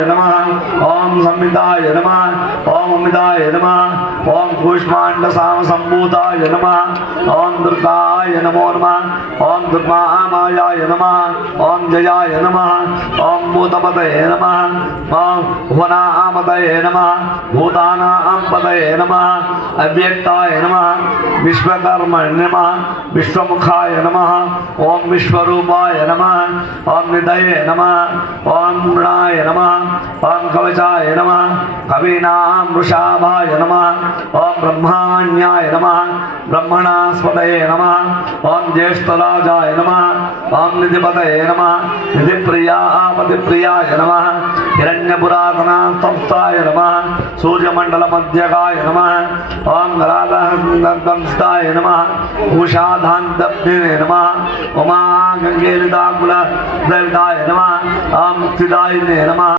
नमः ओम संविदाय नमः ओम अमिताय नमः ओम कूष्मांड साम संभूताय नमः ओम दुर्गाय नमो नमः ओम दुर्गा मायाय नमः ओम जयाय नमः ओम भूतपतये नमः ओम भुवनापतये नमः भूतानां पतये नमः अव्यक्ताय नमः विश्वकर्मणे नमः विश्वमुखाय नमः ओम विश्वरूपाय नमः ओम निधये नमः ओम मृणाय नमः ओम कवचाय नमः कवीनां वृषाभाय नमः ओम ब्रह्माण्याय नमः ब्रह्मणास्पतये नमः ओम ज्येष्ठराजाय नमः ओम निधिपतये नमः निधिप्रियापतिप्रियाय नमः हिरण्यपुरातनास्तंस्थाय नमः सूर्यमण्डलमध्यगाय नमः ओम राधाहंस्ताय नमः उषाधान्तप्ने नमः उमा गंगेलिताकुलदेवताय नमः ओम मुक्तिदायिने नमः।